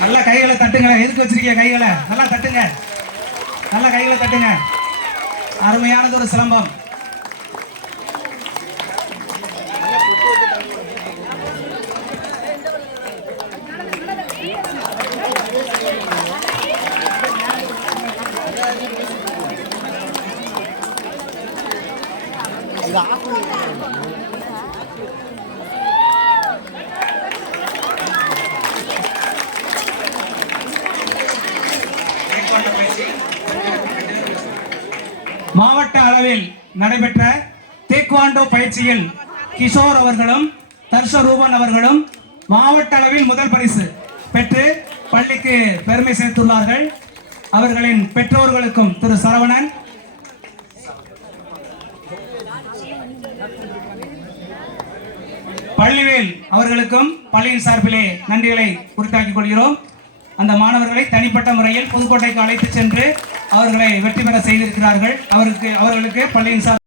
நல்லா கைகளை தட்டுங்க. எதுக்கு வச்சிருக்கீங்க கைகளை? நல்லா தட்டுங்க. நல்லா கைகளை தட்டுங்க. அருமையானது ஒரு சிலம்பம். மாவட்ட அளவில் நடைபெற்ற டேக்வாண்டோ பயிற்சியில் கிஷோர் அவர்களும் தர்ஷரூபன் அவர்களும் மாவட்ட அளவில் முதல் பரிசு பெற்று பள்ளிக்கு பெருமை சேர்த்துள்ளார்கள். அவர்களின் பெற்றோர்களுக்கும் திரு சரவணன், பள்ளிவேல் அவர்களுக்கும் பள்ளியின் சார்பிலே நன்றிகளை உரித்தாக்கிக் கொள்கிறோம். அந்த மாணவர்களை தனிப்பட்ட முறையில் புதுக்கோட்டைக்கு அழைத்து சென்று அவர்களை வெற்றி பெற செய்திருக்கிறார்கள். அவர்களுக்கு பள்ளியின் சார்